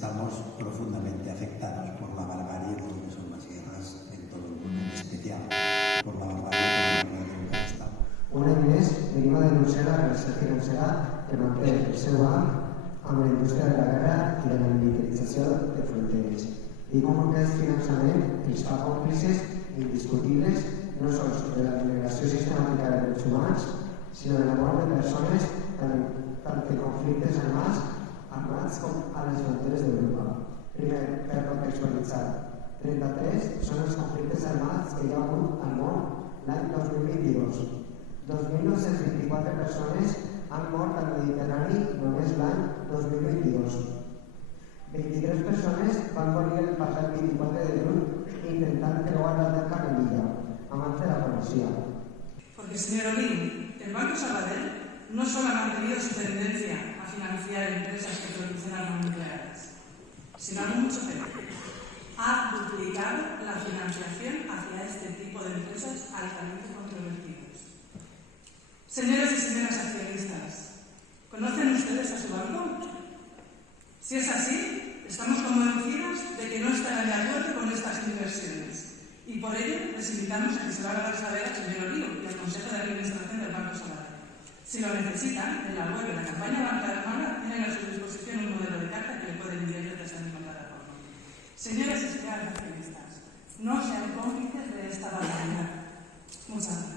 estamos profundamente afectados por la barbarie de lo que son las guerras en todo el mundo, en especial por la barbarie de l'Afganistan. Un any més venim a denunciar la repressió financera que manté el seu amo amb la indústria de la guerra i de la militarització de fronteres. I com aquest finançament els fa còmplices indiscutibles no sols de la vulneració sistemàtica de drets humans, sinó de la mort de persones tant en conflictes armats com a les fronteres d'Europa. Primer, per contextualitzar, 33 són els conflictes armats que hi ha hagut al món l'any 2022. 2.924 persones han mort al Mediterrani només l'any 2022. 23 persones van morir el passat 24 de juny intentant creuar l'Alta Melilla, a mans de la policia. Porque, señor Olín, el Banco Sabadell no solo ha mantenido su tendencia a financiar empresas que producen armas nucleares, sino algo mucho peor. Ha duplicado la financiación hacia este tipo de empresas altamente controvertidas. Señores y señoras accionistas, ¿conocen ustedes a su banco? Si es así, estamos convencidos de que no estarán de acuerdo con estas inversiones y por ello les invitamos a que se lo hagan saber al señor Olivo y al Consejo de Administración del Banco Sabadell. Si lo necesitan, en la web de la campaña Banca Hermana tienen a su disposición un modelo de carta que le pueden enviar desde esta misma plataforma. Señores y señoras accionistas, no sean cómplices de esta barbaridad. Muchas gracias.